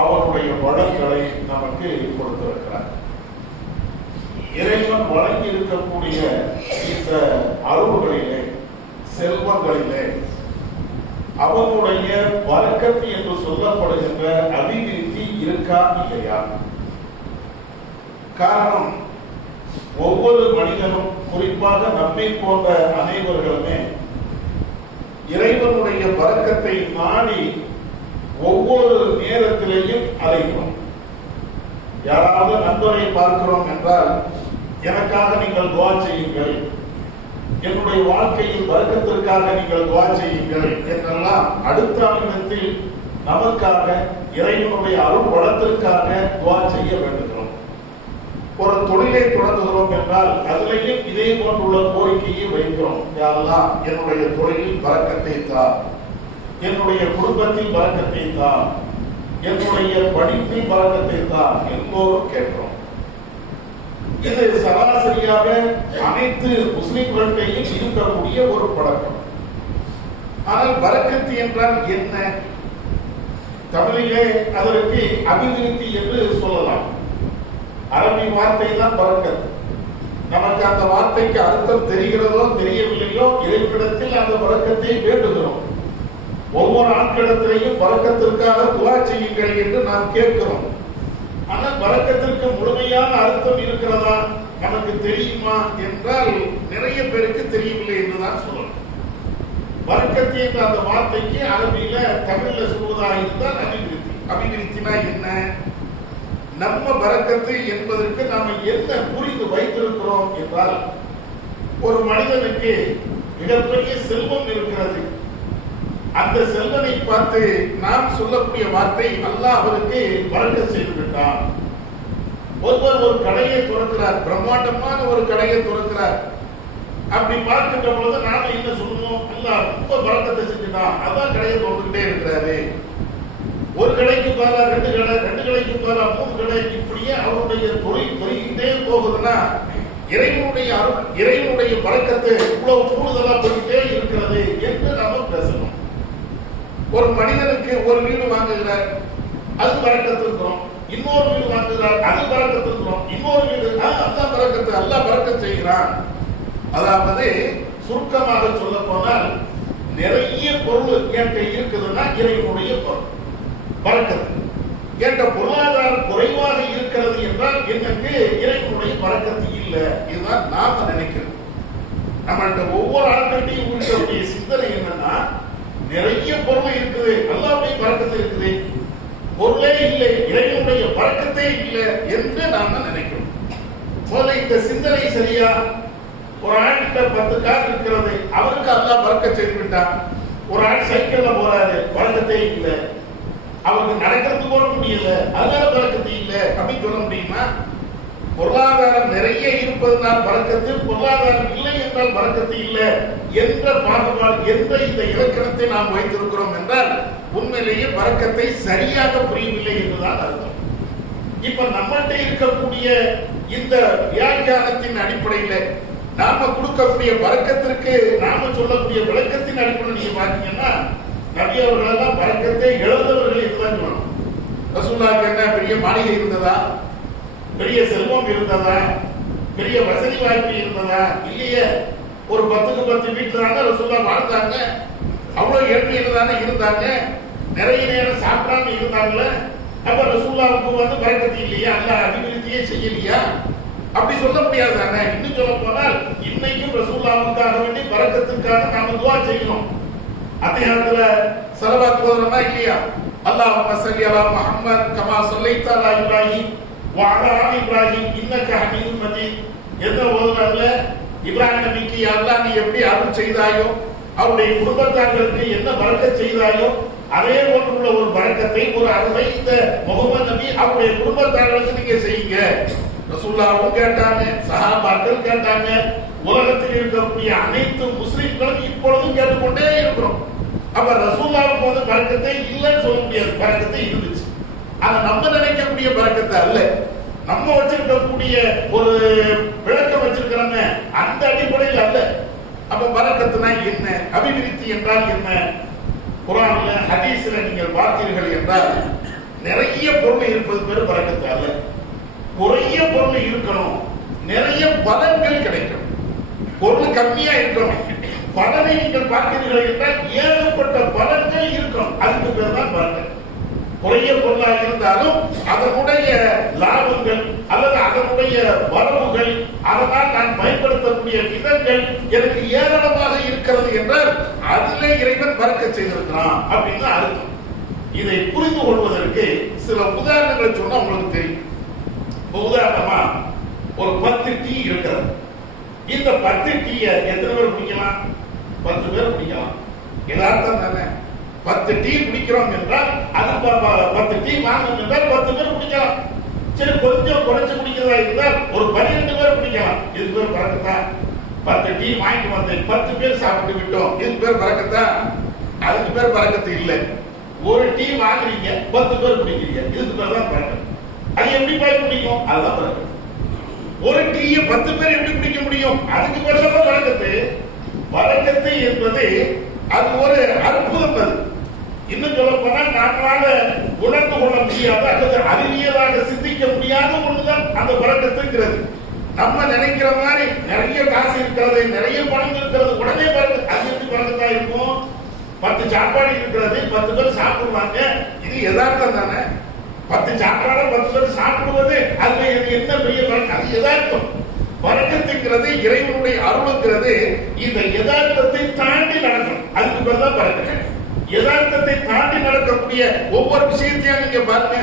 அவருடைய வளங்களை நமக்கு கொடுத்திருக்கிறார். இறைவன் வழங்கி இருக்கக்கூடிய இந்த அருள்களிலே, செல்வங்களிலே அவனுடைய வழக்கத்து என்று சொல்லப்படுகின்ற அபிவிருத்தி இருக்கா இல்லையா? காரணம், ஒவ்வொரு மனிதனும், குறிப்பாக நம்மை போன்ற அனைவர்களுமே இறைவனுடைய வழக்கத்தை நாடி ஒவ்வொரு நேரத்திலேயும் அலைகிறோம். யாராவது நண்பரை பார்க்கிறோம் என்றால், எனக்காக நீங்கள் துஆ செய்யுங்கள், என்னுடைய வாழ்க்கையில் வழக்கத்திற்காக நீங்கள் துஆ செய்யுங்கள் என்றெல்லாம் அடுத்த நிமிடத்தில் நமக்காக இறைவனுடைய அருள் வளத்திற்காக துஆ செய்ய வேண்டுகிறோம். ஒரு தொழிலை தொடங்குகிறோம் என்றால் அதிலேயும் இதே போன்றுள்ள கோரிக்கையை வைக்கிறோம். யா அல்லாஹ், என்னுடைய தொழிலில் பரக்கத்தை தா, என்னுடைய குடும்பத்தில் பரக்கத்தை தா, என்னுடைய படிப்பில் பரக்கத்தை தா, எல்லோரும் கேட்கிறோம். இது சராசரியாக அனைத்து முஸ்லிம்களிடையும் இருக்கக்கூடிய ஒரு பழக்கம். ஆனால் பரக்கத்து என்றால் என்ன? தமிழிலே அதற்கு அபிவிருத்தி என்று சொல்லலாம். அரபி வார்த்தை தான் பரக்கத். நமக்கு அந்த வார்த்தைக்கு அர்த்தம் தெரிகிறதோ தெரியவில்லையோ, இறைவனிடத்தில் அந்த பரக்கத்தை வேண்டுகிறோம். ஒவ்வொரு ஆட்களிடத்திலேயும் பரக்கத்திற்காக துஆ செய்யுங்கள் என்று நாம் கேட்கிறோம். ஆனால் பரக்கத்திற்கு முழுமையான அர்த்தம் இருக்கிறதா, நமக்கு தெரியுமா என்றால் நிறைய பேருக்கு தெரியவில்லை என்றுதான் சொல்லணும். பரக்கத்து என்ற அந்த வார்த்தைக்கு அரபியில, தமிழ்ல சொல்வதாக இருந்தால் அபிவிருத்தி. அபிவிருத்தினா என்ன? நம்ம பரக்கத்து என்பதற்கு நாம என்ன புரிந்து வைத்திருக்கிறோம் என்றால், ஒரு மனிதனுக்கு மிகப்பெரிய செல்வம் இருக்கிறது. அந்த செல்வனை பார்த்து நாம் சொல்லக்கூடிய வார்த்தை, அல்லாஹ் அவருக்கு பரக்கத் செய்து விட்டான். ஒருவர் ஒரு கடையை திறக்கிறார், பிரம்மாண்டமான ஒரு கடையை திறக்கிறார். அப்படி பார்க்கின்ற பொழுது நாம என்ன சொல்லணும்? அல்லாஹ் ரொம்ப பரக்கத்தை செஞ்சுட்டான், அதான் கடையை திறந்துகிட்டே இருக்கிறாரு. ஒரு கடைக்கு பதிலா 2 கடை, 2 கடைக்கு பதிலா 3 கடை, இப்படியே அவருடைய தொழில் பெருகிட்டே போகுதுன்னா இறைவனுடைய அருள், இறைவனுடைய பரக்கத்தை இவ்வளவு கூடுதலா போயிட்டே இருக்கிறது என்று நாம பேசணும். ஒரு மனிதனுக்கு ஒரு வீடு வாங்குகிறார், அது பரக்கத்திருக்கிறோம். இன்னொரு வீடு வாங்குகிறார், அது பரக்கத்திருக்கிறோம். இன்னொரு வீடு, அதான் பரக்கத்து, அல்லாஹ் பரக்கத் செய்கிறான். அதாவது சுருக்கமாக சொல்ல போனால், நிறைய பொருள் என்கிட்ட இருக்குதுன்னா இறைவனுடைய பொருள் பரக்கத்து. என்கிட்ட பொருளாதாரம் குறைவாக இருக்கிறது என்றால் எனக்கு இறைவனுடைய பரக்கத்து இல்லை. இதுதான் நாம நினைக்கிறோம். நம்மள்கிட்ட ஒவ்வொரு ஆட்கள்கிட்டையும் இருக்கக்கூடிய சிந்தனை என்னன்னா, நிறைய பொருள் இருக்குது, அல்லாஹ்வுடைய பரக்கத்து இருக்குது, பொருளே இல்லை, இறைவனுடைய பரக்கத்தே இல்லை என்று நாம நினைக்கிறோம். முதல்ல இந்த சிந்தனை சரியா? ஒரு ஆள்கிட்ட 10 கார் இருக்கிறது, அவருக்கு அல்லாஹ் பரக்கத் செய்து விட்டான். ஒரு ஆள் சைக்கிள்ல போறாரு, பரக்கத்தே இல்லை, அவருக்கு நடக்கிறது கூட முடியல, அதனால பரக்கத்து இல்லை அப்படின்னு சொல்ல முடியுமா? பொருளாதாரம் நிறைய இருப்பதனால் பரக்கத்து, பொருளாதாரம் இல்லை என்றால் பரக்கத்து இல்லை என்ற பாகுபாடு, என்ற இந்த இலக்கணத்தை நாம் வைத்திருக்கிறோம் என்றால் உண்மையிலேயே பரக்கத்தை சரியாக புரியவில்லை என்றுதான் அர்த்தம். இப்ப நம்மகிட்ட இருக்கக்கூடிய இந்த வியாக்கியானத்தின் அடிப்படையில் நாம கொடுக்கக்கூடிய பரக்கத்திற்கு நாம சொல்லக்கூடிய விளக்கத்தின் அடிப்படையில் நீங்க பாத்தீங்கன்னா, நபி அவர்கள் எல்லாம் பரக்கத்தை இழந்தவர்கள் என்றுதான் சொல்லணும். ரசூலுல்லாஹ்க்கு என்ன பெரிய மாளிகை இருந்ததா, பெரிய செல்வம் இருந்ததா, பெரிய வசதி வாய்ப்பு இருந்ததா? இல்லையே. ஒரு 10க்கு 10 வீட்டுல தானே ரசூலுல்லாஹ் வாழ்ந்தாங்க. அவ்வளவு ஏழ்மையில தானே இருந்தாங்க. நிறைய நேரம் சாப்பிடாம இருந்தாங்கல்ல. அப்ப ரசூலுல்லாஹ்வுக்கு பரக்கத்து இல்லையா? அல்லாஹ் அபிவிருத்தியே செய்யலையா? அப்படி சொல்ல முடியாது தானே. இன்னும் சொல்ல போனால், இன்னைக்கும் ரசூலுல்லாஹ்வுக்காக வேண்டி பரக்கத்துக்காக நாம துஆ செய்யணும். அத்தியாயத்துல ஸலவாத் ஓதுறோமா இல்லையா? அல்லாஹும்ம ஸல்லி அலா முஹம்மத் கமா ஸல்லைத அலா இப்ராஹிம் வ அலா ஆலி இப்ராஹிம் இன்னக ஹமீதும் மஜீத். என்ன ஓதுறதுல இப்ராஹிம் நபிக்கு அல்லாஹ் நீ எப்படி அருள் செய்தாயோ, அவருடைய குடும்பத்தார்களுக்கு என்ன பரக்கத் செய்தாயோ, அதே போன்றுள்ள ஒரு பரக்கத்தை, ஒரு அருளை இந்த முஹம்மது நபி அவருடைய குடும்பத்தார்களுக்கு நீங்க செய்யுங்க. ரசூலுல்லாஹ்வும் கேட்டாங்க, சஹாபாக்கள் கேட்டாங்க, உலகத்தில் இருக்கக்கூடிய அனைத்து முஸ்லிம்களும் இப்பொழுதும் கேட்டுக்கொண்டே இருக்கிறோம். அப்ப ரசூலுல்லாஹ்வுக்கு பரக்கத்தை இல்லைன்னு சொல்ல முடியாது, பரக்கத்தை இருந்துச்சு. ஆனா நம்ம நினைக்கக்கூடிய பரக்கத்தை அல்ல, நம்ம வச்சிருக்கக்கூடிய ஒரு விளக்கம் வச்சிருக்கிறோம் அந்த அடிப்படையில் அல்ல. அப்ப பரக்கத்துனா என்ன, அபிவிருத்தி என்றால் என்ன? குர்ஆன்ல ஹதீஸ்ல நீங்கள் பார்த்தீர்கள் என்றால் நிறைய பொருள் இருப்பது பேரு பரக்கத்து அல்ல. குறைய பொருள் இருக்கணும், நிறைய பலன்கள் கிடைக்கும். பொருள் கம்மியா இருக்கணும், பலனை நீங்கள் பார்த்தீர்கள் என்றால் ஏகப்பட்ட பலன்கள் இருக்கணும், அதுக்கு பேர் தான் பலன். குறைய பொருளாக இருந்தாலும் அதனுடைய லாபங்கள் அல்லது அதனுடைய வரவுகள், அதனால் நான் பயன்படுத்தக்கூடிய விதங்கள் எனக்கு ஏராளமாக இருக்கிறது என்றால் அதிலே இறைவன் பறக்கச் செய்திருக்கிறான் அப்படின்னு அர்த்தம். இதை புரிந்து கொள்வதற்கு சில உதாரணங்களை சொன்னா உங்களுக்கு தெரியும். உதாரணமா ஒரு 10 டீ இருக்கிறது. இந்த 10 டீயை எத்தனை பேர் குடிக்கலாம்? 10 பேர் குடிக்கலாம். யதார்த்தம் தானே? 10 டீ குடிக்கிறோம் என்றால் அது 10 டீ வாங்கணும் என்றால் 10 பேர் குடிக்கலாம். சரி, கொஞ்சம் குறைச்சு குடிக்கிறதா இருந்தால் ஒரு 12 பேர் குடிக்கலாம். இதுக்கு பேர் பறக்கத்தா? 10 டீ வாங்கிட்டு வந்து 10 பேர் சாப்பிட்டு விட்டோம், இதுக்கு பேர் பறக்கத்தா? அதுக்கு பேர் பறக்கத்து இல்லை. ஒரு டீ வாங்குறீங்க, 10 பேர் குடிக்கிறீங்க, இதுக்கு பேர் தான் பறக்கத்து. அது எப்படி போய் குடிக்கும்? அதுதான் பறக்கத்து. ஒரு டீயை 10 பேர் எப்படி குடிக்க முடியும்? அதுக்கு பேர் தான் பறக்கத்து. பறக்கத்து என்பது அது ஒரு அற்புதம். அது இன்னும் சொல்ல போனா நம்மளால உணர்ந்து கொள்ள முடியாத அல்லது அறிவியலாக சிந்திக்க முடியாத ஒண்ணுதான் அந்த பறக்கத்துங்கிறது. நம்ம நினைக்கிற மாதிரி நிறைய காசு இருக்கிறது, நிறைய பணம் இருக்கிறது, உடனே பறக்கத்து. அது எப்படி பறக்கத்தா இருக்கும்? 10 சாப்பாடு இருக்கிறது, 10 பேர் சாப்பிடுவாங்க, இது யதார்த்தம் தானே? 10 சாப்பாடு 10 பேர் சாப்பிடுவது அதுல என்ன பெரிய பறக்கத்து? அது யதார்த்தம். பறக்கத்துங்கிறது இறைவனுடைய அருளுங்கிறது இந்த யதார்த்தத்தை தாண்டி நடக்கும், அதுக்கு பேர் தான் பறக்கத்து. யதார்த்தத்தை தாண்டி நடக்கக்கூடிய ஒவ்வொரு விஷயத்தையும் நீங்க பாருங்க.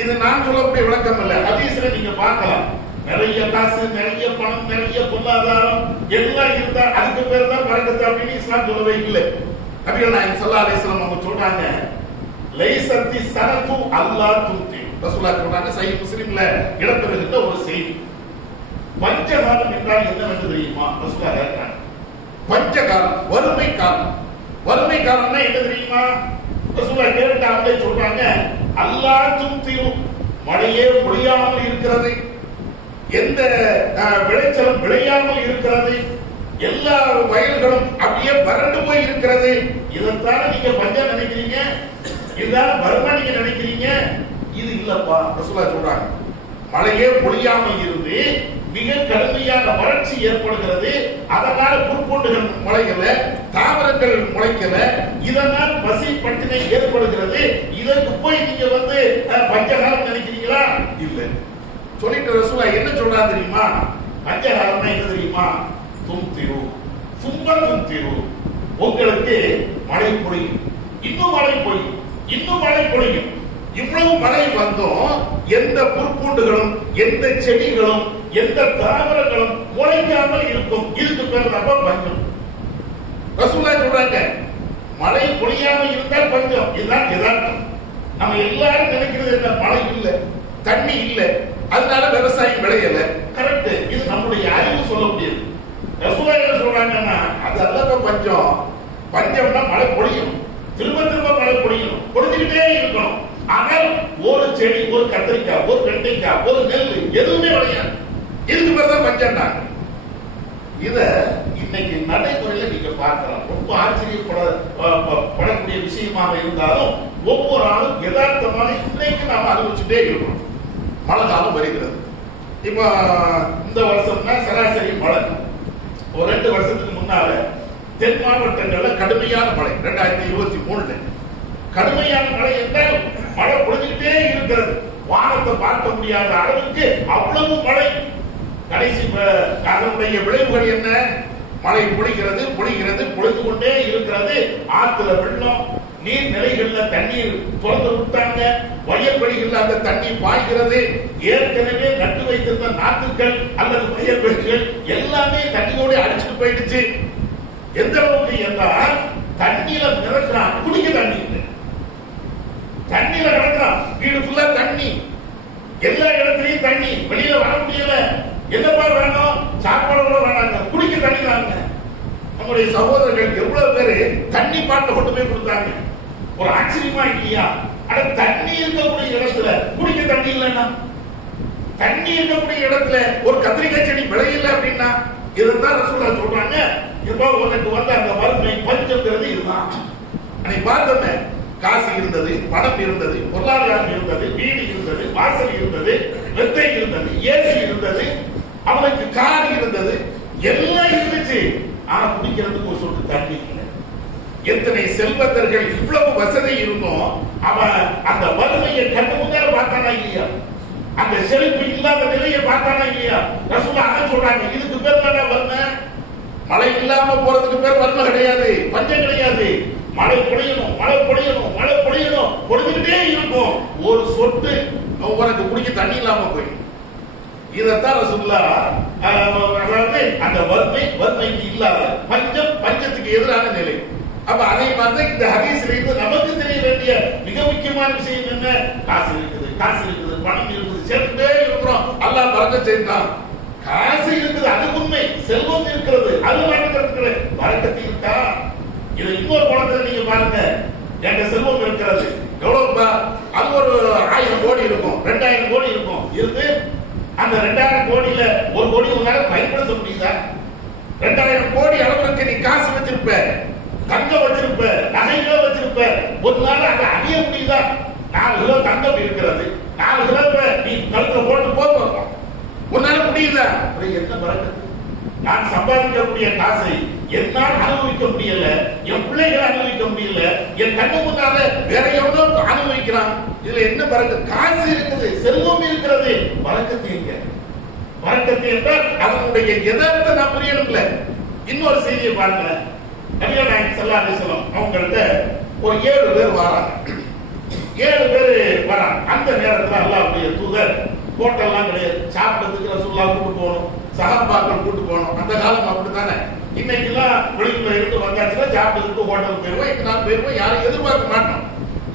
இது நான் சொல்லக்கூடிய விளக்கம் இல்ல, ஹதீஸ்ல நீங்க பார்க்கலாம். நிறைய காசு, நிறைய பணம், நிறைய பொருளாதாரம் எல்லாம் இருந்தா அதுக்கு பேர் தான் பறக்கத்து அப்படின்னு இஸ்லாம் சொல்லவே இல்லை. நபிகள் நாயகம் ஸல்லல்லாஹு அலைஹி வஸல்லம் அவங்க சொல்றாங்க, லைஸத்தி ஸனது அல்லாஹ் துதி. ரசூலுல்லாஹ் சொல்றாங்க, சஹீஹ் முஸ்லிம்ல இடம்பெறுகின்ற ஒரு செய்தி. பஞ்சகாலம் என்றால் என்னவென்று தெரியுமா? ரசூலுல்லாஹ் கேட்கிறாங்க. பஞ்சகாலம் வறுமை காலம். வறுமை காலம்னா என்ன தெரியுமா? ரசூலுல்லாஹ் கேட்ட அவங்களே சொல்றாங்க, அல்லாஹ் துதி, மழையே பொழியாமல் இருக்கிறது, எந்த விளைச்சலும் விளையாமல் இருக்கிறது, எல்லா வயல்களும் அப்படியே வறண்டு போய் இருக்கிறது. இதைத்தானே நீங்க பஞ்சம் நினைக்கிறீங்க, இதுதான் வறுமை நீங்க நினைக்கிறீங்க. இது இல்லப்பா. ரசூலுல்லாஹ் சொல்றாங்க, மழையே பொழியாமல் இருந்து மிக கடுமையான வறட்சி ஏற்படுகிறது, அதனால புற்பூண்டுகள் முளைக்கல, தாவரங்கள் முளைக்கல, இதனால் பசி பட்டினை ஏற்படுகிறது. இதற்கு போய் நீங்க பஞ்சகாலம் நினைக்கிறீங்களா? இல்ல. சொல்லிட்டு ரசூலுல்லாஹ் என்ன சொல்றாங்க தெரியுமா? பஞ்சகாலம்னா என்ன தெரியுமா? தும்திரு சும்மா தும்திரு, உங்களுக்கு மழை பொழியும், இன்னும் மழை பொழியும், இன்னும் மழை பொழியும். இவ்வளவு மழை வந்தும் எந்த புற்பூண்டுகளும், எந்த செடிகளும், எந்த தாவரங்களும் முளைக்காமல் இருக்கும். இதுக்கு பேர் தான் பஞ்சம். ரசூலுல்லாஹ் சொல்றாங்க, மழை பொழியாமல் இருந்தால் பஞ்சம். இதுதான் யதார்த்தம். நம்ம எல்லாரும் நினைக்கிறது என்ன? மழை இல்லை, தண்ணி இல்லை, அதனால விவசாயம் விளையல. கரெக்ட். இது நம்முடைய அறிவு சொல்லக்கூடியது. ரசூலுல்லாஹ் என்ன சொல்றாங்கன்னா, அது அல்ல பஞ்சம். பஞ்சம்னா மழை பொழியும், திரும்ப திரும்ப மழை பொழியும், பொழிஞ்சுக்கிட்டே இருக்கணும். ஆனால் ஒரு செடி, ஒரு கத்திரிக்காய், ஒரு வெண்டைக்காய், ஒரு நெல் எதுவுமே விளையாது. இதுக்கு பேர் தான் பஞ்சம். இத இன்னைக்கு நடைமுறையில நீங்க பார்க்கலாம். ரொம்ப ஆச்சரியப்படக்கூடிய விஷயமாக இருந்தாலும் ஒவ்வொரு ஆளும் யதார்த்தமான இன்னைக்கு நாம அனுபவிச்சுட்டே இருக்கணும். மழை காலம் வருகிறது. இப்ப இந்த வருஷம்னா சராசரி மழை. ஒரு 2 வருஷத்துக்கு முன்னால தென் மாவட்டங்கள்ல கடுமையான மழை. 2023 கடுமையான மழை என்றால் மழை பொழிஞ்சுக்கிட்டே இருக்கிறது. வானத்தை பார்க்க முடியாத அளவுக்கு அவ்வளவு மழை. கடைசி அதனுடைய விளைவுகள் என்ன? மழை பொழிகிறது, பொழிகிறது, பொழிந்து கொண்டே இருக்கிறது. ஆத்துல வெள்ளம், நீர் நிலைகள்ல தண்ணீர் திறந்து விட்டாங்க, வயல்வெளிகள்ல அந்த தண்ணி பாய்கிறது. ஏற்கனவே நட்டு வைத்திருந்த நாத்துக்கள் அல்லது வயல்வெளிகள் எல்லாமே தண்ணியோட அடிச்சுட்டு போயிடுச்சு. எந்த அளவுக்கு என்றால் தண்ணியில மிதக்கிறான், குடிக்க தண்ணி இல்லை, தண்ணியில கிடக்கிறான், வீடு ஃபுல்லா தண்ணி, எல்லா இடத்துலயும் தண்ணி, வெளியில வர முடியல. என்னப்பா வேணும்? சாப்பாடு கூட வேணாங்க, குடிக்க தண்ணி தாங்க. நம்முடைய சகோதரர்கள் எவ்வளவு பேரு தண்ணி பாட்டை கொண்டு போய் கொடுத்தாங்க. ஒரு ஆச்சரியமா இல்லையா? ஆனா தண்ணி இருக்கக்கூடிய இடத்துல குடிக்க தண்ணி இல்லைன்னா, தண்ணி இருக்கக்கூடிய இடத்துல ஒரு கத்திரிக்காய் செடி விளையில அப்படின்னா, இதுதான் ரசூலுல்லாஹ் சொல்றாங்க. இப்போ உனக்கு அந்த வறுமை பஞ்சம்ங்கிறது இதுதான். அன்னைக்கு பார்த்தோமே காசு இருந்தது, பணம் இருந்தது, பொருளாதாரம் இருந்தது, வீடு இருந்தது, வாசல் இருந்தது, வெத்தை இருந்தது, ஏசி இருந்தது, அவனுக்கு கார் இருந்தது, எல்லாம் இருந்துச்சு. ஆனா குடிக்கிறதுக்கு ஒரு சொட்டு தண்ணி இல்லை. எத்தனை செல்வந்தர்கள் இவ்வளவு வசதி இருந்தோம், அவன் அந்த வறுமையை கண்டு முன்னால பார்த்தானா இல்லையா? அந்த செழிப்பு இல்லாத நிலையை பார்த்தானா இல்லையா? ரசூலுல்லாஹ் அதான் சொல்றாங்க, இதுக்கு பேர் தானே வறுமை. மழை இல்லாம போறதுக்கு பேர் வறுமை கிடையாது, பஞ்சம் கிடையாது. மழை பொழியணும், மழை பொழியணும், மழை பொழியணும், பொழிஞ்சுக்கிட்டே இருக்கும். ஒரு சொட்டு உனக்கு குடிக்க தண்ணி இல்லாம போயிடும். இதத்தான் ரசூலுல்லாஹ் அதாவது அந்த வறுமைக்கு இல்லாத பஞ்சம், பஞ்சத்துக்கு எதிரான நிலை. அப்ப அதே மாதிரி இந்த ஹதீஸ்ல இருந்து நமக்கு தெரிய வேண்டிய மிக முக்கியமான விஷயம் என்ன? காசு இருக்குது, காசு இருக்குது, பணம் இருக்குது, சேர்த்துட்டே இருக்கிறோம், அல்லாஹ் பரக்கத் செய்தான். காசு இருக்குது, அது உண்மை. செல்வம் இருக்கிறது, அது வழக்கத்துக்கு வழக்கத்து இருக்கா? இது இன்னொரு கோணத்துல நீங்க பாருங்க. எங்க செல்வம் இருக்கிறது எவ்வளவு? அது ஒரு 1000 கோடி இருக்கும், 2000 கோடி இருக்கும். இருந்து அந்த 2000 கோடியில 1 கோடி உங்களால பயன்படுத்த முடியுதா? 2000 கோடி அளவுக்கு நீ காசு வச்சிருப்ப, தங்கம் வச்சிருப்ப, நகைகள் வச்சிருப்ப, ஒரு நாள் அங்க அணிய முடியுதா? 4 கிலோ தங்கம் இருக்கிறது, 4 கிலோ நீ கழுத்துல போட்டு போதும், உன்னால முடியல. என்ன பரக்கத்து? நான் சம்பாதிக்கக்கூடிய காசை என்னால் அனுபவிக்க முடியல, என் பிள்ளைகளை அனுபவிக்க முடியல, என் கண்ணு முன்னால வேற எவ்வளவு அனுபவிக்கிறான். இதுல என்ன பரக்கத்து? காசு இருக்குது, செல்வம் இருக்கிறது, பரக்கத்து எங்க? பரக்கத்து என்றால் அவனுடைய எதார்த்த நான் புரியணும்ல. இன்னொரு செய்தியை பாருங்க. நபிகள் நாயகம் ஸல்லல்லாஹு அலைஹி வஸல்லம் அவங்கள்ட்ட ஒரு 7 பேர் வராங்க. 7 பேர் வராங்க. அந்த நேரத்தில் அல்லாஹ்வுடைய தூதர் ஹோட்டல்லாம் கிடையாது, சாப்பிட்டதுக்கு ரசூலுல்லாஹ் கூட்டு போகணும், சஹாபாக்கள் கூட்டு போகணும். அந்த காலம் அப்படித்தானே. இன்னைக்கெல்லாம் வெளியூர்ல இருந்து வந்தாச்சுன்னா சாப்பிட்டதுக்கு ஹோட்டல் போயிருவோம், இத்தனை நாள் போயிருவோம், யாரும் எதிர்பார்க்க மாட்டோம்.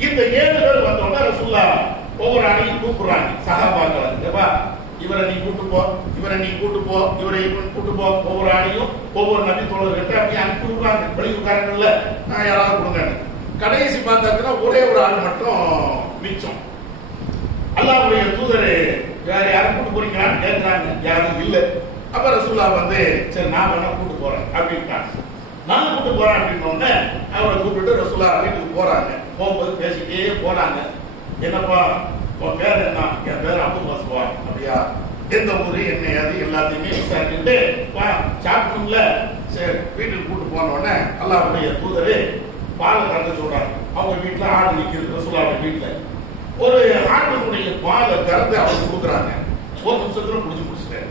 இந்த 7 பேர் வந்தோடனே ரசூலுல்லாஹ் ஒவ்வொரு ஆணையும் கூப்பிடுறாங்க சஹாபாக்களை. இவரை நீ கூட்டு போ, இவரை நீ கூட்டு போ, இவரை இவன் கூட்டு போ. ஒவ்வொரு ஆணையும் ஒவ்வொரு நபி தோழர்கிட்ட அப்படியே அனுப்பி விடுறாங்க. வெளியூர்காரங்கள்ல யாராவது கொடுங்க. கடைசி பார்த்தாச்சுன்னா ஒரே ஒரு ஆள் மட்டும் மிச்சம். அல்லாஹ்வுடைய தூதர் வேற யாரும் கூட்டு போறீங்களான்னு கேட்கிறாங்க. யாரும் இல்லை. அப்ப ரசூலுல்லாஹ் வந்து சரி நான் வேணா கூட்டு போறேன் அப்படின்ட்டாங்க. நான் கூட்டு போறேன் அப்படின்னு அவரை கூப்பிட்டு ரசூலுல்லாஹ் வீட்டுக்கு போறாங்க. போகும்போது பேசிட்டே போறாங்க. என்னப்பா உன் பேர் என்ன? என் பேர் அபு மஸ்வா. அப்படியா? எந்த ஊரு, என்ன அது எல்லாத்தையுமே விசாரிச்சுட்டு சாப்பிடணும்ல. சரி வீட்டுக்கு கூட்டு போன உடனே அல்லாஹ்வுடைய தூதர் பால் கறந்து சொல்றாங்க. அவங்க வீட்டுல ஆடு நிற்கிறது. ரசூலுல்லாஹ் வீட்டுல ஒரு ஆட்டினுடைய பாலை கறந்து அவங்க கொடுக்குறாங்க. 1 நிமிஷத்துல குடிச்சு முடிச்சுட்டாரு.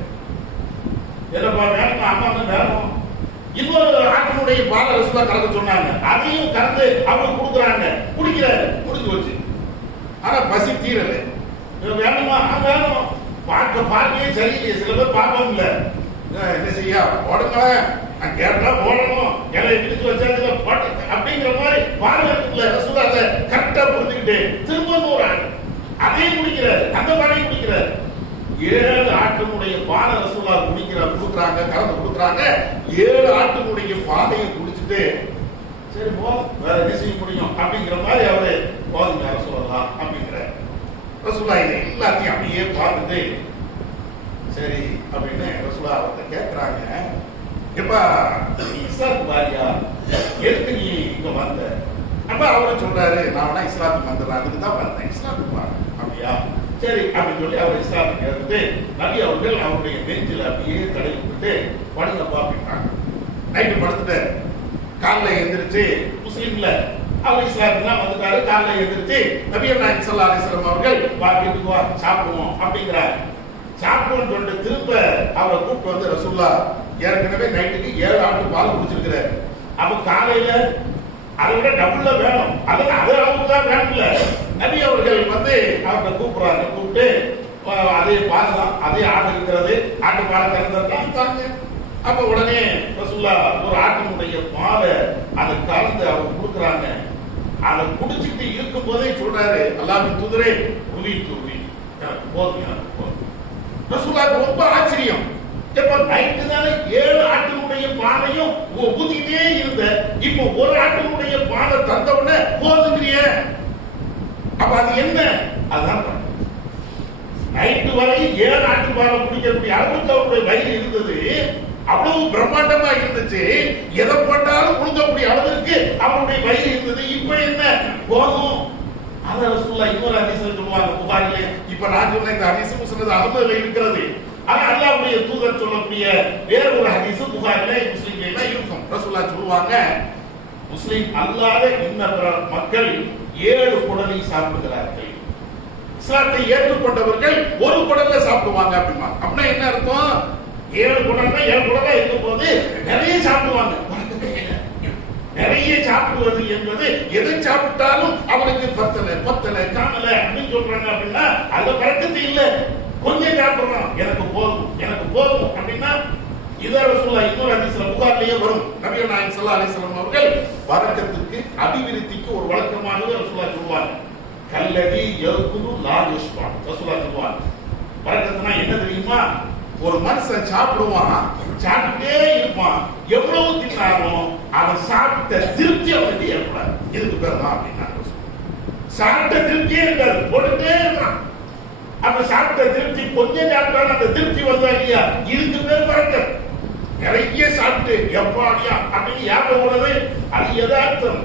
என்னப்பா வேணுமா? அம்மா வேணும். இன்னொரு ஆட்டினுடைய பாலை ரசூலுல்லாஹ் கறந்து சொன்னாங்க. அதையும் கறந்து அவங்க கொடுக்குறாங்க. குடிக்கிறாரு. முடிஞ்சு வச்சு. ஆனா பசி தீரல. வேணுமா? வேணும். பார்க்கவே சரியில்லையே. சில பேர் பார்ப்போம் இல்ல, என்ன செய்ய போடுங்களேன், நான் கேட்டா போடணும், இலை பிடிச்சு வச்சாங்க அப்படிங்கிற மாதிரி பார்வைக்குள்ள ரசூலுல்லாஹ் கரெக்டா புரிஞ்சுக்கிட்டு திரும்ப ஒரு ஆடு அதையும் குடிக்கிறாரு. அந்த பாலையும் குடிக்கிறாரு. 7 ஆட்டினுடைய பாலை ரசூலுல்லாஹ் கொடுக்குறாங்க, கலந்து கொடுக்குறாங்க. 7 ஆட்டினுடைய பாலையை குடிச்சுட்டு சரி போ, வேற என்ன செய்ய முடியும் அப்படிங்கிற மாதிரி அவரு போதுங்க ரசூலுல்லாஹ் அப்படிங்கிற. ரசூலுல்லாஹ் இதை எல்லாத்தையும் அப்படியே பார்த்துட்டு சரி அப்படின்னு ரசூலுல்லாஹ் அவர்கிட்ட கேட்கிறாங்க. எப்பா நீ இஸ்லாத்துக்கு வாரியா? எதுக்கு நீ இங்க வந்த? அப்ப அவரு சொல்றாரு, நான் வேணா இஸ்லாத்துக்கு வந்துடுறேன், அதுக்கு தான் வந்தேன். இஸ்லாத்துக்கு வாங்க. அப்படியா? சரி அப்படின்னு சொல்லி அவர் இஸ்லாத்துக்கு எடுத்து நபி அவர்கள் அவருடைய பெஞ்சில் அப்படியே தடை விட்டுட்டு படுங்கப்பா அப்படின்ட்டாங்க. நைட்டு படுத்துட்டாரு. காலைல எழுந்திரிச்சு முஸ்லீம்ல அவர் இஸ்லாத்துலாம் வந்துட்டாரு. காலைல எழுந்திரிச்சு நபிகள் நாயகம் ஸல்லல்லாஹு அலைஹி வஸல்லம் அவர்கள் வீட்டுக்கு வா சாப்பிடுவோம் அப்படிங்கிறார். சாப்பிடுவோம்னு சொல்லிட்டு திரும்ப அவரை கூப்பிட்டு வந்து ரசூலுல்லாஹ் ஏற்கனவே நைட்டுக்கு 7 ஆட்டு பால் குடிச்சிருக்கிறார். அப்ப காலையில அதை விட டபுள்ல வேணும், அது அளவுக்கு தான் வேணும்ல. நபி அவர்கள் வந்து அவர்கிட்ட கூப்பிடுறாங்க. கூப்பிட்டு அதே பால் தான், அதே ஆடு இருக்கிறது, ஆட்டு பாலை கறந்தாங்க. அப்ப உடனே ரசூலுல்லாஹ் ஒரு ஆட்டினுடைய பாலை அதை கலந்து அவங்க கொடுக்குறாங்க. அதை குடிச்சுட்டு இருக்கும் போதே சொல்றாரு, அல்லாஹ்வின் தூதரே உருவி போதும். ரசூலுல்லாஹ் ரொம்ப ஆச்சரியம். இப்ப நைட்டு தானே 7 ஆட்டினுடைய பாலையும் ஊத்திக்கிட்டே இருந்த, இப்ப ஒரு ஆட்டினுடைய பாலை தந்த உடனே போதுங்கிறிய. அப்ப அது என்ன? அதுதான் நைட்டு வரை 7 ஆட்டு பாலை குடிக்கக்கூடிய அளவுக்கு அவருடைய வயிறு இருந்தது. அவ்வளவு பிரம்மாண்டமா இருந்துச்சு. எதை போட்டாலும் முழுங்கக்கூடிய அளவுக்கு அவனுடைய வயிறு இருந்தது. இப்ப என்ன போதும். அத ரசூலுல்லாஹ் இன்னொரு ஹதீஸ்ல சொல்லுவாங்க புகாரிலே. இப்ப நான் சொன்ன இந்த ஹதீஸ் முஸ்லிம் அஹ்மதுல இருக்கிறது. ஆனா அல்லாஹ்வுடைய தூதர் சொல்லக்கூடிய வேற ஒரு ஹதீஸ் புகாரிலே முஸ்லிம்ல இருக்கும். ரசூலுல்லாஹ் சொல்லுவாங்க, முஸ்லிம் அல்லாத இன்ன மக்கள் 7 குடலை சாப்பிடுகிறார்கள். இஸ்லாத்தை ஏற்றுக்கொண்டவர்கள் ஒரு குடல்ல சாப்பிடுவாங்க அப்படிமா. அப்படின்னா என்ன அர்த்தம்? 7 குடல்னா 7 குடலா இருக்கும் போது நிறைய சாப்பிடுவாங்க. நிறைய சாப்பிடுவது என்பது எதை சாப்பிட்டாலும் அவனுக்கு பத்தல காணல அப்படின்னு சொல்றாங்க. அப்படின்னா அது பழக்கத்து இல்ல. கொஞ்சம் சாப்பிடுறான், எனக்கு போதும் அப்படின்னா இதர ரசூலுல்லாஹ் இன்னொரு ஹதீஸ்ல புகாரிலேயே வரும். நபிகள் நாயகம் ஸல்லல்லாஹு அலைஹி வஸல்லம் அவர்கள் பரக்கத்துக்கு அபிவிருத்திக்கு ஒரு வழக்கமாக ரசூலுல்லாஹ் சொல்வாங்க. கல்லதி யகுது லா யஷ்பா. ரசூலுல்லாஹ் சொல்வாங்க, பரக்கத்துனா என்ன தெரியுமா? ஒரு மனுஷன் சாப்பிடுவான், சாப்பிட்டே இருப்பான், எவ்வளவு தின்னாலும் அவன் சாப்பிட்ட திருப்தி அவனுக்கு ஏற்படாது. இதுக்கு பேர் தான் அப்படின்னா சாப்பிட்ட திருப்தியே இருக்காது, போட்டுட்டே இருக்கான். அப்ப சாப்பிட்ட திருப்தி கொஞ்சம் சாப்பிட்டாலும் அந்த திருப்தி வருதா இல்லையா? இதுக்கு பேர் பரக்கத். நிறைய சாப்பிட்டு எப்பாடியா அப்படின்னு யாப்ப உள்ளது அது யதார்த்தம்.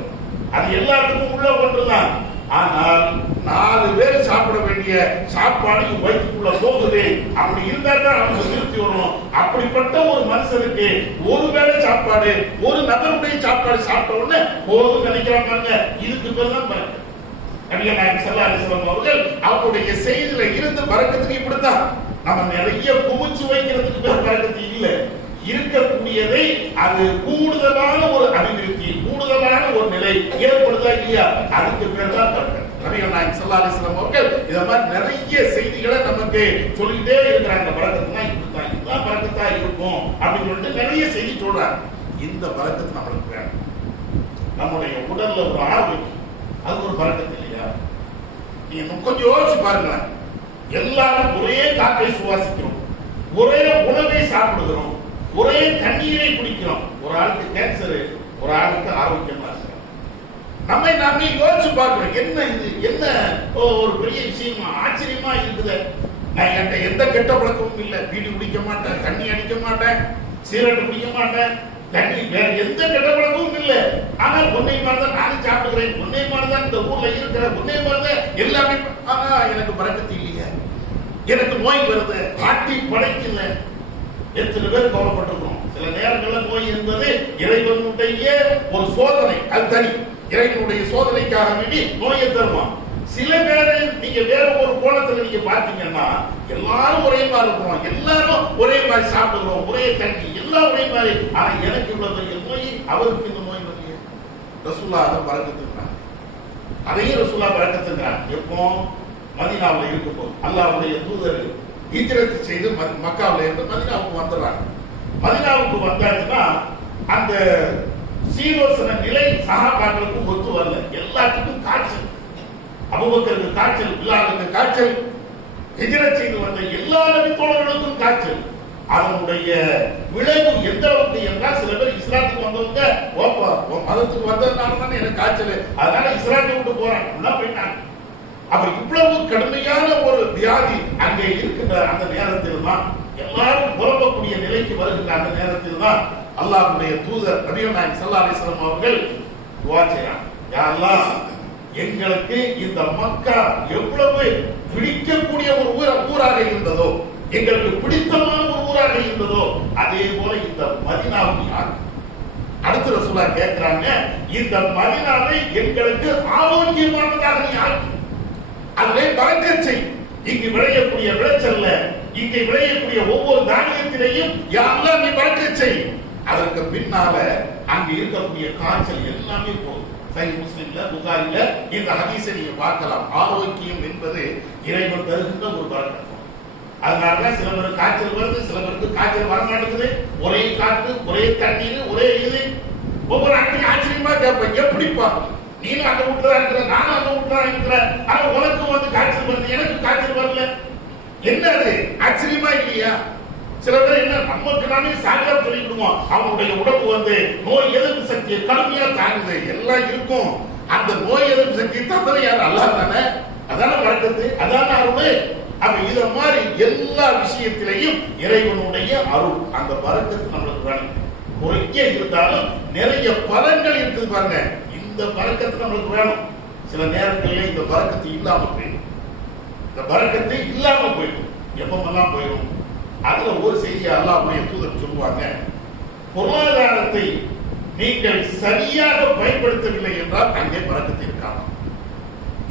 அது எல்லாத்துக்கும் உள்ள ஒன்றுதான். ஆனால் 4 பேர் சாப்பிட வேண்டிய சாப்பாடு வயிற்றுக்குள்ள போகுது. அப்படி இருந்தா தான் அவனுக்கு திருப்தி வரும். அப்படிப்பட்ட ஒரு மனுஷனுக்கு ஒரு வேளை சாப்பாடு, ஒரு நபருடைய சாப்பாடு சாப்பிட்ட உடனே போதும் நினைக்கிறாங்க. இதுக்கு பேர் தான் பரக்கத். நபிகள் நாயகம் ஸல்லல்லாஹு அலைஹி வஸல்லம் அவர்கள் அவருடைய செய்தியில இருந்து பரக்கத்துக்கு இப்படித்தான். நம்ம நிறைய குமிச்சு வைக்கிறதுக்கு பேர் பரக்கத்து இல்ல. இருக்கக்கூடியதை அது கூடுதலான ஒரு அபிவிருத்தி, கூடுதலான ஒரு நிலை ஏற்படுதா இல்லையா? அதுக்கு பேர் தான் பரக்கத். நபிகள் நாயகம் ஸல்லல்லாஹு அலைஹி வஸல்லம் அவர்கள் இத மாதிரி நிறைய செய்திகளை நமக்கு சொல்லிட்டே இருக்கிறாங்க. பரக்கத்துனா இப்படித்தான், இதுதான் பரக்கத்தா இருக்கும் அப்படின்னு சொல்லிட்டு நிறைய செய்தி சொல்றாங்க. இந்த பரக்கத்து நம்மளுக்கு வேணும். நம்முடைய உடல்ல ஒரு ஆரோக்கியம், அது ஒரு பரக்கத்து இல்லையா? நீங்க கொஞ்சம் யோசிச்சு பாருங்களேன். எல்லாரும் ஒரே காற்றை சுவாசிக்கிறோம், ஒரே உணவை சாப்பிடுகிறோம், ஒரே தண்ணீரை குடிக்கிறோம். ஒரு ஆளுக்கு கேன்சர், ஒரு ஆளுக்கு ஆரோக்கியமா இருக்கிறோம். நம்மை நாமே யோசிச்சு பார்க்கிறோம். என்ன இது, என்ன ஒரு பெரிய விஷயமா, ஆச்சரியமா இருக்குது. நான் என்கிட்ட எந்த கெட்ட பழக்கமும் இல்லை. வீடு குடிக்க மாட்டேன், தண்ணி அடிக்க மாட்டேன், சிகரெட் குடிக்க மாட்டேன், தண்ணி வேற எந்த கெட்ட பழக்கமும் இல்லை. ஆனால் உன்னை மாதிரிதான் நானும் சாப்பிடுகிறேன், உன்னை மாதிரிதான் இந்த ஊர்ல இருக்கிற, உன்னை மாதிரிதான் எல்லாமே. ஆனா எனக்கு பரக்கத்து இல்லையா? எனக்கு நோய் வருது, ஆட்டி படைக்கல. எத்தனை பேர் கவலைப்பட்டிருக்கோம். சில நேரங்கள்ல நோய் என்பது இறைவனுடைய ஒரு சோதனை, அது தனி. இறைவனுடைய சோதனைக்காக வேண்டி நோயை தருவான். சில பேரை நீங்க வேற ஒரு கோணத்துல நீங்க பாத்தீங்கன்னா எல்லாரும் ஒரே மாதிரி இருக்கிறோம், எல்லாரும் ஒரே மாதிரி சாப்பிடுறோம், ஒரே தண்ணி, எல்லாம் ஒரே மாதிரி. ஆனா எனக்கு இவ்வளவு பெரிய நோய், அவருக்கு இந்த நோய் வரலையே. ரசூலுல்லாஹ் அதை பரக்கத்துங்கிறாங்க. அதையும் ரசூலுல்லாஹ் பரக்கத்துங்கிறாங்க. எப்போ? மதீனாவுல இருக்கும்போது அல்லாஹ்வுடைய தூதர் ஹிஜ்ரத் செய்து மக்காவுல இருந்து மதீனாவுக்கு வந்துடுறாங்க. மதீனாவுக்கு வந்தாச்சுன்னா அந்த சீதோஷண நிலை சஹாபாக்களுக்கு ஒத்து வரல. எல்லாத்துக்கும் காய்ச்சல். அபூபக்கருக்கு காய்ச்சல், பிலாலுக்கு காய்ச்சல், ஹிஜ்ரத் செய்து வந்த எல்லா நபி தோழர்களுக்கும் காய்ச்சல். அதனுடைய விளைவு எந்த அளவுக்கு என்றால், சில பேர் இஸ்லாத்துக்கு வந்தவங்க ஓப்பா மதத்துக்கு வந்ததுனால தானே எனக்கு காய்ச்சல், அதனால இஸ்லாத்தை விட்டு போறேன் போயிட்டாங்க. அப்ப இவ்வளவு கடுமையான ஒரு வியாதி அங்கே இருக்கின்ற அந்த நேரத்தில் தான், எல்லாரும் புறம்பக்கூடிய நிலைக்கு வருகின்ற அந்த நேரத்தில் தான் அல்லாஹ்வுடைய தூதர் நபிகள் நாயகம் ஸல்லல்லாஹு அலைஹி வஸல்லம் அவர்கள் துஆ செய்றாங்க. யா அல்லாஹ், எங்களுக்கு இந்த மக்கா எவ்வளவு பிடிக்கக்கூடிய ஒரு ஊராக இருந்ததோ, எங்களுக்கு பிடித்தமான ஒரு ஊராக இருந்ததோ, அதே போல இந்த மதீனாவை ஆக்கு. அடுத்த ரசூலுல்லாஹ் கேட்கிறாங்க, இந்த மதீனாவை எங்களுக்கு ஆரோக்கியமானதாக நீ ஆக்கு, அதிலே பரக்கத் செய். இங்கு விளையக்கூடிய விளைச்சல்ல, இங்கு விளையக்கூடிய ஒவ்வொரு தானியத்திலையும் யா அல்லாஹ் நீ பரக்கத் செய். அதற்கு பின்னால அங்கு இருக்கக்கூடிய காய்ச்சல் எல்லாமே போகும். சஹீஹ் முஸ்லிம்ல, புகாரில இந்த ஹதீஸை நீங்க பார்க்கலாம். ஆரோக்கியம் என்பது இறைவன் தருகின்ற ஒரு பரக்கத். அதனாலதான் சில பேருக்கு காய்ச்சல் வருது, சில பேருக்கு காய்ச்சல் வர மாட்டேங்குது. ஒரே காற்று, ஒரே தண்ணீர், ஒரே இது. ஒவ்வொரு ஆட்டையும் ஆச்சரியமா கேட்பேன், எப்படிப்பா நீனும் அந்த வீட்டுல இருக்கிற, நானும் அந்த வீட்டுல இருக்கிறேன், ஆனா உனக்கும் வந்து காய்ச்சல் வருது, எனக்கு காய்ச்சல் வரல. என்ன அது ஆச்சரியமா இல்லையா? சில பேர் என்ன நமக்கு நாமே சாகா சொல்லிடுவோம், அவனுடைய உடம்பு வந்து நோய் எதிர்ப்பு சக்தியை கடுமையா தாங்குது, எல்லாம் இருக்கும். அந்த நோய் எதிர்ப்பு சக்தி தந்தது யார்? அல்லாஹ் தானே. அதான பரக்கத்து, அதான அருள். அப்ப இத மாதிரி எல்லா விஷயத்திலையும் இறைவனுடைய அருள், அந்த பரக்கத்து நம்மளுக்கு வேணும். குறைக்க இருந்தாலும் நிறைய பலன்கள் இருக்குது பாருங்க. இந்த பரக்கத்து நம்மளுக்கு வேணும். சில நேரங்களில் இந்த பரக்கத்து இல்லாம போயிடும். இந்த பரக்கத்து இல்லாம போயிடும். எப்பமெல்லாம் போயிடும்? அதுல ஒரு செய்தி அல்லாஹ்வுடைய தூதர் சொல்லுவாங்க, பொருளாதாரத்தை நீங்கள் சரியாக பயன்படுத்தவில்லை என்றால் அங்கே பரக்கத்து இருக்காது.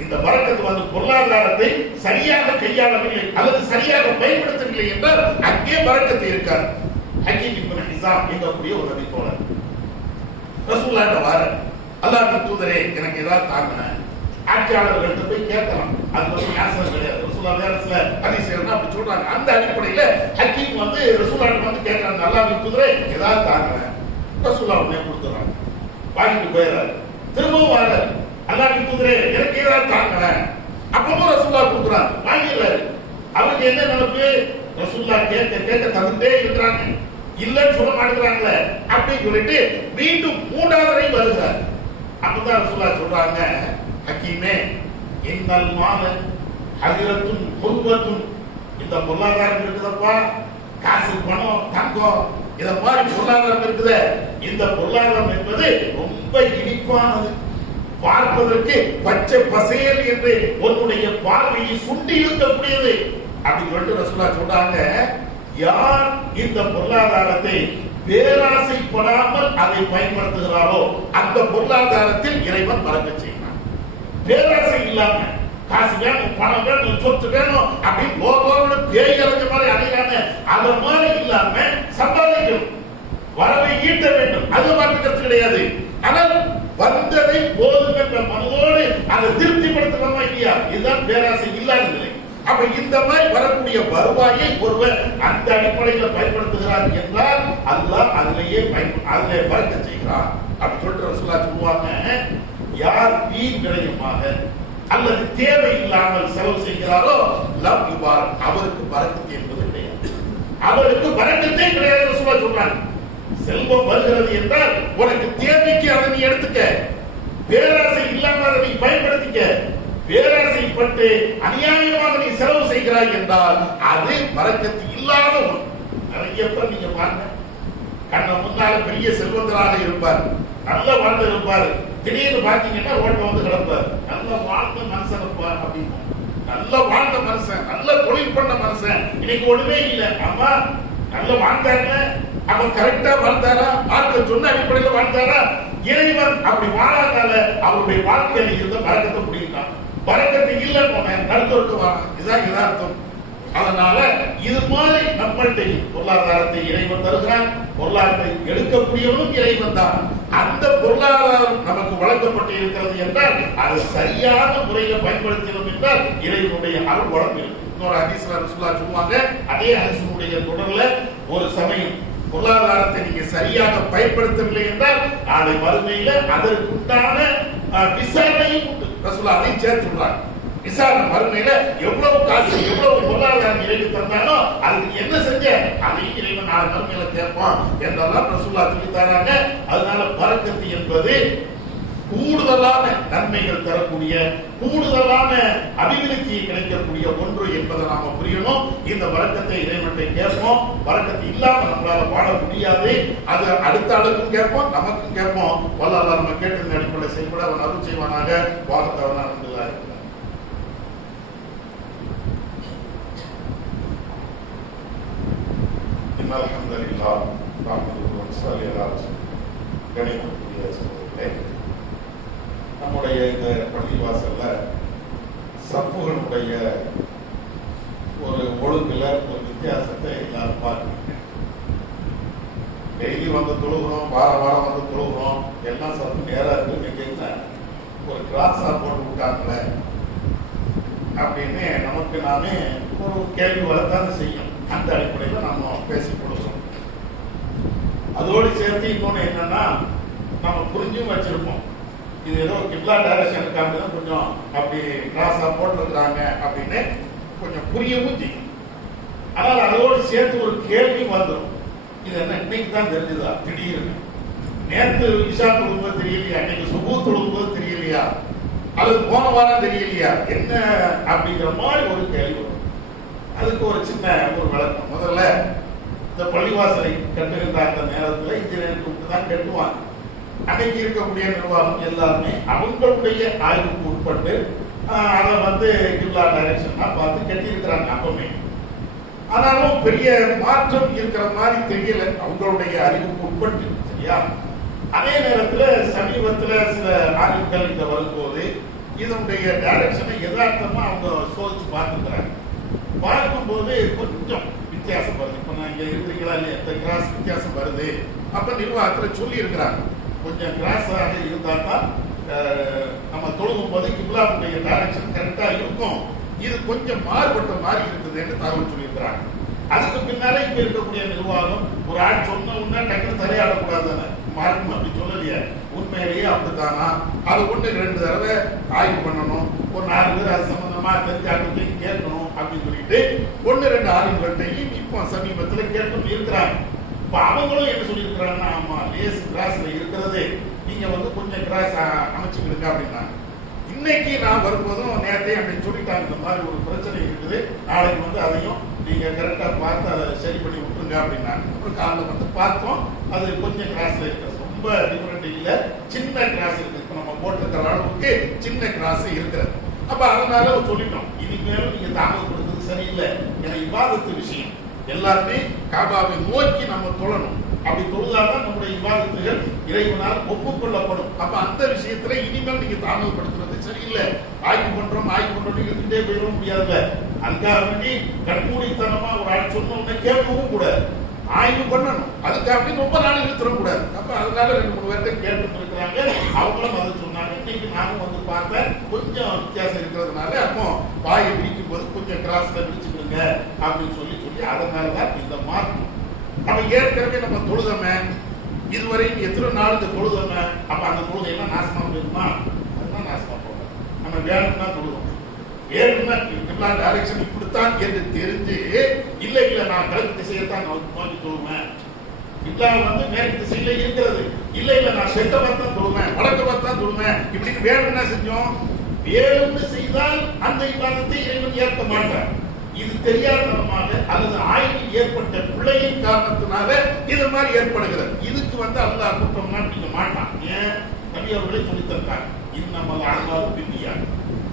இந்த பரக்கத்து வந்து பொருளாதாரத்தை சரியாக கையாளவில்லை அல்லது சரியாக பயன்படுத்தவில்லை என்றால் அங்கே பரக்கத்து இருக்காது. ஹக்கீம் இப்னு ஹிஸாம் எங்கக்கூடிய ஒரு நபி தோழர் ரசூலுல்லாஹ் வார அல்லாஹ்வின் தூதரே எனக்கு ஏதாவது தாங்கன ஆட்சியாளர்கள்ட்ட போய் கேட்கலாம். அது வந்து ஆசனம் கிடையாது. ரசூலுல்லாஹ் வேற சில ஹதீஸ்கள்னா அப்படி சொல்றாங்க. அந்த அடிப்படையில ஹக்கீம் வந்து ரசூலுல்லாஹ் வந்து கேட்கறாங்க, அல்லாஹ்வின் தூதரே ஏதாவது தாங்கன. ரசூலுல்லாஹ் உடனே கொடுத்துறாங்க, வாங்கிட்டு போயிடுறாரு. திரும்பவும் வராரு, அல்லாஹ்வின் தூதரே எனக்கு ஏதாவது தாங்கன. அப்பவும் ரசூலுல்லாஹ் கொடுக்குறாங்க, வாங்கிடுறாரு. அவருக்கு என்ன நினைப்பு? ரசூலுல்லாஹ் கேட்க கேட்க தந்துட்டே இருக்கிறாங்க, இல்லன்னு சொல்ல மாட்டேங்கிறாங்களே அப்படின்னு சொல்லிட்டு மீண்டும் மூன்றாவது வரை வருகிறார். அப்பதான் ரசூலுல்லாஹ் சொல்றாங்க, ஹக்கீமே இன்னல் மால ஹஜரத்துன் குல்வத்துன், இந்த பொருளாதாரம் இருக்குதப்பா, காசு பணம் தங்கம் இத மாதிரி பொருளாதாரம் இருக்குது. இந்த பொருளாதாரம் என்பது ரொம்ப இனிப்பானது, பார்ப்பதற்கு பச்சை பசேல் என்று உன்னுடைய பார்வையை சுண்டி இருக்கக்கூடியது அப்படின்னு சொல்லிட்டு ரசூலுல்லாஹ் சொல்றாங்க. யார் இந்த பொருளாதாரத்தை பேராசைப்படாமல் அதை பயன்படுத்துகிறாரோ அந்த பொருளாதாரத்தில் இறைவன் பறக்கச் செய்கிறான். பேராசை இல்லாம காசு வேணும், பணம் வேணும், சொத்து வேணும் அப்படின்னு ஒவ்வொரு பேய் அலைஞ்ச மாதிரி அலையாம அந்த மாதிரி இல்லாம சம்பாதிக்கணும், வரவை ஈட்ட வேண்டும், அது பார்த்துக்கிறது கிடையாது. ஆனால் வந்ததை போதும் என்ற மனதோடு அதை திருப்திப்படுத்தணுமா இல்லையா, இதுதான் பேராசை இல்லாத நிலை. அப்ப இந்த மாதிரி வரக்கூடிய வருவாயை ஒருவர் அந்த அடிப்படையில் பயன்படுத்துகிறார் என்றால் அல்லாஹ் அதிலேயே அதிலே பறக்கச் செய்கிறார் அப்படி சொல்லிட்டு ரசூலுல்லாஹ் சொல்லுவாங்க, யார் வீண் விரயமாக அல்லது தேவை இல்லாமல் செலவு செய்கிறாரோ லம் யுபார், அவருக்கு பரக்கத்து என்பது கிடையாது, அவருக்கு பரக்கத்தே கிடையாது. ரசூலுல்லாஹ் சொல்றாங்க, செல்வம் வருகிறது என்றால் உனக்கு தேவைக்கு அதை நீ எடுத்துக்க, பேராசை இல்லாமல் அதை நீ பயன்படுத்திக்க. பேராசைப்பட்டு அநியாயமாக நீ செலவு செய்கிறாய் என்றால் அது பரக்கத்து இல்லாத ஒன்று. நிறைய பேர் நீங்க பாருங்க, கண்ண முன்னால பெரிய செல்வந்தராக இருப்பார், நல்ல வாழ்ந்து இருப்பார், திடீர்னு பாத்தீங்கன்னா ஓட்ட வந்து கிடப்பார். நல்ல வாழ்ந்த மனுஷன் அப்படின்னு, நல்ல வாழ்ந்த மனுஷன், நல்ல தொழில் பண்ண மனுஷன், இன்னைக்கு ஒண்ணுமே இல்லை. அம்மா நல்ல வாழ்ந்தாங்க, அவன் கரெக்டா வாழ்ந்தாரா, வாழ்க்கை சொன்ன அடிப்படையில் வாழ்ந்தாரா, இறைவன் அப்படி வாழாதால அவருடைய வாழ்க்கையில இருந்த பரக்கத்தை முடியுதான். பரக்கத்தை இல்லைன்னு நடுத்தருக்கு வர, இதுதான் யதார்த்தம். அதனால இது மாதிரி நம்மள்கிட்ட பொருளாதாரத்தை இறைவன் தருகிறான், பொருளாதாரத்தை எடுக்கக்கூடியவனும் இறைவன் தான். அந்த பொருளாதாரம் நமக்கு வழங்கப்பட்டு இருக்கிறது என்றால் அது சரியான முறையில பயன்படுத்தினோம் என்றால் இறைவனுடைய அருள் வளம் இருக்கு. இன்னொரு ஹதீஸ்ல ரசூலுல்லாஹ் சொல்லுவாங்க, அதே ஹதீஸுடைய தொடர்ல ஒரு சமயம் பொருளாதாரத்தை நீங்க சரியாக பயன்படுத்தவில்லை என்றால் நாளை மறுமையில அதற்குண்டான விசாரணையும் உண்டு. ரசூலுல்லாஹ் அதையும் சேர்த்து சொல்றாங்க, விசாரணை மறுமையில எவ்வளவு காசு எவ்வளவு பொருளாதாரம் இறைவன் தந்தானோ அதுக்கு என்ன செஞ்ச அதையும் இறைவன் நாளை மறுமையில கேட்பான் என்றெல்லாம் ரசூலுல்லாஹ் சொல்லி தராங்க. அதனால பரக்கத்து என்பது கூடுதலான நன்மைகள் தரக்கூடிய, கூடுதலான அபிவிருத்தியை கிடைக்கக்கூடிய ஒன்று என்பதை நாம புரியணும். இந்த பரக்கத்தை இறைவனை கேட்போம், பரக்கத்து இல்லாம நம்மளால வாழ முடியாது. அது அடுத்த ஆளுக்கும் கேட்போம், நமக்கும் கேட்போம். வல்ல நம்ம கேட்டு அடிப்படை செயல்பட அவன் அருள் செய்வானாக. வாகத்தவன் அருந்துள்ளா இருக்கிறார். அல்ஹம்துலில்லாஹ் நஹ்மதுஹு வ நுஸல்லி அலா ரசூலிஹி கனிமத்துல்லாஹி ஸல்லல்லாஹு அலைஹி. நம்முடைய இந்த பள்ளிவாசல்ல சப்புகளுடைய ஒரு ஒழுங்குல ஒரு வித்தியாசத்தை எல்லாரும் பார்க்கணும். டெய்லி வந்து தொழுகிறோம், வாரம் வந்து தொழுகிறோம், எல்லாம் சப்பு நேரா இருக்கு, ஒரு கிராஸா போட்டு விட்டாங்களே அப்படின்னு நமக்கு நாமே ஒரு கேள்வி வரத்தான் செய்யும். அந்த அடிப்படையில் நம்ம பேசி கொடுக்கிறோம். அதோடு சேர்த்து இன்னொன்று என்னன்னா, நம்ம புரிஞ்சும் வச்சிருப்போம், இது ஏதோ கிப்லா டைரக்ஷனுக்காக தான் கொஞ்சம் அப்படி கிராஸா போட்டிருக்கிறாங்க அப்படின்னு கொஞ்சம் புரியவும் செய்யும். ஆனால் அதோடு சேர்த்து ஒரு கேள்வி வந்துடும், இது என்ன இன்னைக்கு தான் தெரிஞ்சுதா, திடீர்னு நேற்று இஷா தொழும்போது தெரியலையா, இன்னைக்கு சுபூ தொழும்போது தெரியலையா, அல்லது போன வாரம் தெரியலையா, என்ன அப்படிங்கிற மாதிரி ஒரு கேள்வி வரும். அதுக்கு ஒரு சின்ன ஒரு விளக்கம். முதல்ல இந்த பள்ளிவாசலை கட்டுகின்ற அந்த நேரத்தில் இன்ஜினியர் கூப்பிட்டு தான் கட்டுவாங்க. அன்னைக்கு இருக்கக்கூடிய நிர்வாகம் எல்லாருமே அவங்களுடைய ஆய்வுக்கு உட்பட்டு அதை வந்து கிப்லா டைரக்ஷனா பார்த்து கட்டியிருக்கிறாங்க அப்பவுமே. ஆனாலும் பெரிய மாற்றம் இருக்கிற மாதிரி தெரியல அவங்களுடைய அறிவுக்கு உட்பட்டு. சரியா? அதே நேரத்தில் சமீபத்தில் சில ஆய்வுகள் இங்க வரும்போது இதனுடைய டைரக்ஷனை யதார்த்தமா அவங்க சோதிச்சு பார்த்துக்கிறாங்க. பார்க்கும்போது கொஞ்சம் வித்தியாசம் வருது. இப்ப நான் இங்க இருக்கிறீங்களா இல்லையா, இந்த கிராஸ் வித்தியாசம் வருது. அப்ப நிர்வாகத்தில் சொல்லி இருக்கிறாங்க கொஞ்சம் கிராஸாக இருந்தா தான் நம்ம தொழுகும் போது கிப்லாவுடைய டைரக்ஷன் கரெக்டா இருக்கும். இது கொஞ்சம் மாறுபட்ட மாதிரி இருக்குதுன்னு தகவல் சொல்லியிருக்கிறாங்க. அதுக்கு பின்னாலே இங்க இருக்கக்கூடிய நிர்வாகம் ஒரு ஆள் சொன்ன உடனே டக்குனு தலையாடக்கூடாது தானே, மாறும் அப்படி சொல்லலையே. உண்மையிலேயே அப்படித்தானா, அதை கொண்டு 2 தடவை ஆய்வு பண்ணணும், ஒரு 4 பேர் அது சம்பந்தமா தெரிஞ்சாட்டு கேட்கணும் அப்படின்னு சொல்லிட்டு 1-2 ஆளுங்கள்ட்டையும் இப்போ சமீபத்தில் கேட்கணும் இருக்கிறாங்க. இப்ப அவங்களும் என்ன சொல்லி இருக்கிறாங்கன்னா, ஆமா லேஸ் கிராஸ்ல இருக்கிறது நீங்க வந்து கொஞ்சம் கிராஸ் அமைச்சுக்கிடுங்க அப்படின்னாங்க. இன்னைக்கு நான் வரும்போதும் நேரத்தை அப்படின்னு சொல்லிட்டாங்க, இந்த மாதிரி ஒரு பிரச்சனை இருக்குது, நாளைக்கு வந்து அதையும் நீங்க கரெக்டா பார்த்து அதை சரி பண்ணி விட்டுருங்க அப்படின்னாங்க. அப்புறம் காலைல வந்து பார்த்தோம், அது கொஞ்சம் கிராஸ்ல இருக்கிறது, ரொம்ப டிஃபரெண்ட் இல்ல, சின்ன கிராஸ் இருக்கு. இப்ப நம்ம போட்டிருக்கிற அளவுக்கு சின்ன கிராஸ் இருக்கிறது. அப்ப அதனால சொல்லிட்டோம், இனிமேலும் நீங்க தாமதப்படுத்துறது சரியில்லை. ஏன்னா இபாதத்து விஷயம் எல்லாருமே காபாவை நோக்கி நம்ம தொழணும். அப்படி தொழுதாதான் நம்முடைய இபாதத்துகள் இறைவனால் ஒப்புக்கொள்ளப்படும். அப்ப அந்த விஷயத்துல இனிமேல் நீங்க தாமதப்படுத்துறது சரியில்லை. ஆய்வு பண்றோம் இருந்துட்டே போயிட முடியாதுல்ல. அதுக்காக வேண்டி கண்மூடித்தனமா ஒரு ஆள் சொன்ன உடனே கேட்கவும் கூடாது, ஆய்வு பண்ணணும். அதுக்காக ரொம்ப நாள் இழுத்துடக்கூடாது. அப்ப அதனால 2-3 பேர்கிட்ட கேட்டு இருக்கிறாங்க, அவங்களும் அதை சொன்னாங்க. இன்னைக்கு நானும் வந்து பார்த்தேன், கொஞ்சம் வித்தியாசம் இருக்கிறதுனால அப்போ வாயை பிரிக்கும் போது கொஞ்சம் கிராஸ்ல பிரிச்சுக்கிடுங்க அப்படின்னு சொல்லி அதனாலதான் இந்த மாற்றம். நம்ம ஏற்கனவே நம்ம தொழுதமே இதுவரை எத்தனை நாள் இந்த தொழுதமே, அப்ப அந்த தொழுதை எல்லாம் நாசமா போயிருமா? அதுதான் நாசமா போகும். நம்ம வேணும்னா தொழுவோம், வேணும்னா கிப்லா டைரக்ஷன் இப்படித்தான் என்று தெரிஞ்சு இல்ல இல்ல நான் கிழக்கு திசையத்தான் நோக்கி தொழுவேன், கிப்லா வந்து மேற்கு திசையில இருக்கிறது, இல்ல இல்ல நான் செட்ட பார்த்தான் தொழுவேன், வடக்கு பார்த்தான் தொழுவேன், இப்படி வேணும்னா செஞ்சோம். வேணும்னு செய்தால் அந்த இபாதத்தை இறைவன் ஏற்க மாட்டார். இது தெரியாதனமாக அல்லது ஆய்வில் ஏற்பட்ட பிழையின் காரணத்தினால இது மாதிரி ஏற்படுகிறது. இதுக்கு வந்து அல்லாஹ் குற்றம் மாட்டிக்க மாட்டான். ஏன்? நபி அவர்களே சொல்லி தந்தாங்க, இன்னமல் அஅமாலு பின்னியாத்.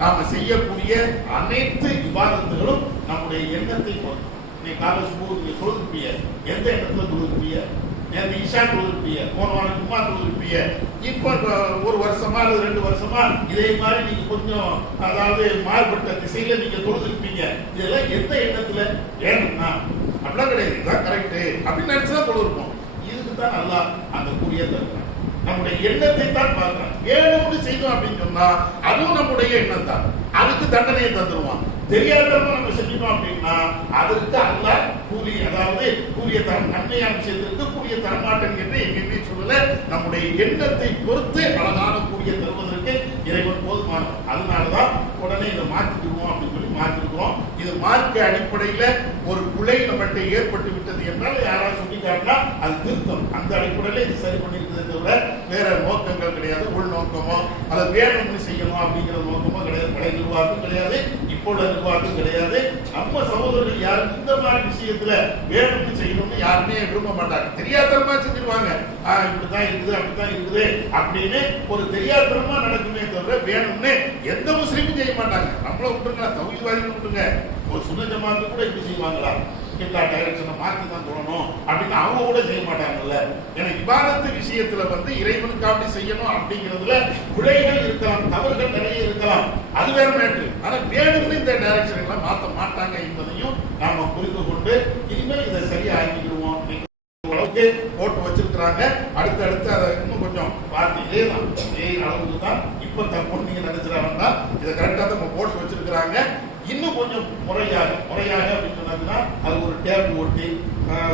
நாம செய்யக்கூடிய அனைத்து இபாதத்துகளும் நம்முடைய எண்ணத்தை பொறுத்து. நீ காலை சுபூஹ்க்கு தொழுதுப்பிய, எந்த எண்ணத்துல தொழுதுப்பிய? நேற்று ஈஷா தொழுதுப்பிய, போன வாரம் ஜும்மா தொழுதுப்பிய, இப்போ 1 வருஷமா அல்லது 2 வருஷமா இதே மாதிரி நீங்க கொஞ்சம் அதாவது மாறுபட்ட திசையில நீங்க தொழுதுருப்பீங்க. இதெல்லாம் எந்த எண்ணத்துல வேணும்னா அப்படிலாம் கிடையாது, இதுதான் கரெக்ட் அப்படின்னு நினைச்சுதான் தொழுதுருப்போம். இதுக்கு தான் நல்லா அந்த கூறிய தருகிறான். நம்முடைய எண்ணத்தை தான் பார்க்கிறான். வேணும்னு செய்தோம் அப்படின்னு சொன்னா அதுவும் நம்முடைய எண்ணம் தான், அதுக்கு தண்டனையை தந்துருவான். தெரியாதவங்க நம்ம செஞ்சிட்டோம் அப்படின்னா அதற்கு அல்லாஹ் கூலி, அதாவது கூலிய தரம், நன்மையான விஷயத்திற்கு கூலிய தரமாட்டன் என்று எங்கேயுமே சொல்லல. நம்முடைய எண்ணத்தை பொறுத்து அழகான கூலிய தருவதற்கு இறைவன் போதுமானவர். அதனாலதான் உடனே இதை மாற்றிடுவோம் அப்படின்னு சொல்லி மாற்றிருக்கிறோம். இது மார்க்க அடிப்படையில ஒரு பிழை நம்மகிட்ட ஏற்பட்டு விட்டது என்றால் யாராவது சொல்லி காட்டினா அது திருத்தம். அந்த அடிப்படையில இது சரி பண்ணிருக்கிறத தவிர வேற நோக்கங்கள் கிடையாது. உள் நோக்கமோ அதை வேணும்னு செய்யணும் அப்படிங்கிற நோக்கமோ கிடையாது. பழைய நிர்வாகம் கிடையாது, இப்போ நிர்வாகம் கிடையாது. நம்ம சகோதரர்கள் யாரும் இந்த மாதிரி விஷயத்துல வேணும்னு செய்யணும்னு யாருமே விரும்ப மாட்டாங்க. தெரியாதனமா செஞ்சிருவாங்க, இப்படித்தான் இருக்குது அப்படித்தான் இருக்குது அப்படின்னு ஒரு தெரியாதனமா நடக்குமே தவிர வேணும்னு எந்த முஸ்லீமும் செய்ய மாட்டாங்க. நம்மள விட்டுருங்க, தௌஹீத்வாதிகளை விட்டுருங்க, ஒரு சுன்ன ஜமாத்து கூட இப்படி செய்வாங்களா? கிப்லா டைரக்ஷனை மாற்றி தான் சொல்லணும் அப்படின்னு அவங்க கூட செய்ய மாட்டாங்கல்ல. ஏன்னா இபாதத்து விஷயத்துல வந்து இறைவனுக்கு அப்படி செய்யணும் அப்படிங்கிறதுல பிழைகள் இருக்கலாம், தவறுகள் நிறைய இருக்கலாம், அது வேற மேட்ரு. ஆனா வேணும்னு இந்த டைரக்ஷன் எல்லாம் மாற்ற மாட்டாங்க என்பதையும் நாம புரிந்து கொண்டு இனிமேல் இதை சரியா ஆக்கிடுவோம் அளவுக்கு போட்டு வச்சிருக்கிறாங்க. அடுத்து அதை இன்னும் கொஞ்சம் பார்த்து இதே அளவுக்கு தான் இப்ப தப்பு நீங்க நினைச்சிடாங்கன்னா இதை கரெக்டா தான் போட்டு வச்சிருக்கிறாங்க. இன்னும் கொஞ்சம் முறையாக அப்படின்னு சொன்னதுன்னா அது ஒரு டேப் ஓட்டி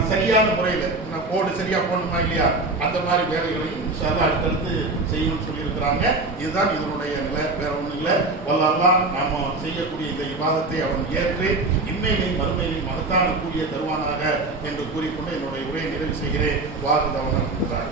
சரியான முறையில் கோடு சரியா போடணுமா இல்லையா, அந்த மாதிரி வேலைகளையும் அடுத்தடுத்து செய்யணும்னு சொல்லி இருக்கிறாங்க. இதுதான் இதனுடைய நிலை, வேற ஒன்றும் இல்லை. வல்லல்லாஹ் நாம செய்யக்கூடிய இந்த இபாதத்தை அவன் ஏற்று இன்மையிலையும் மறுமையிலையும் மகத்தான கூலிய தருவானாக என்று கூறிக்கொண்டு என்னுடைய உரையை நிறைவு செய்கிறேன். வாக்குதவன் இருக்கிறார்.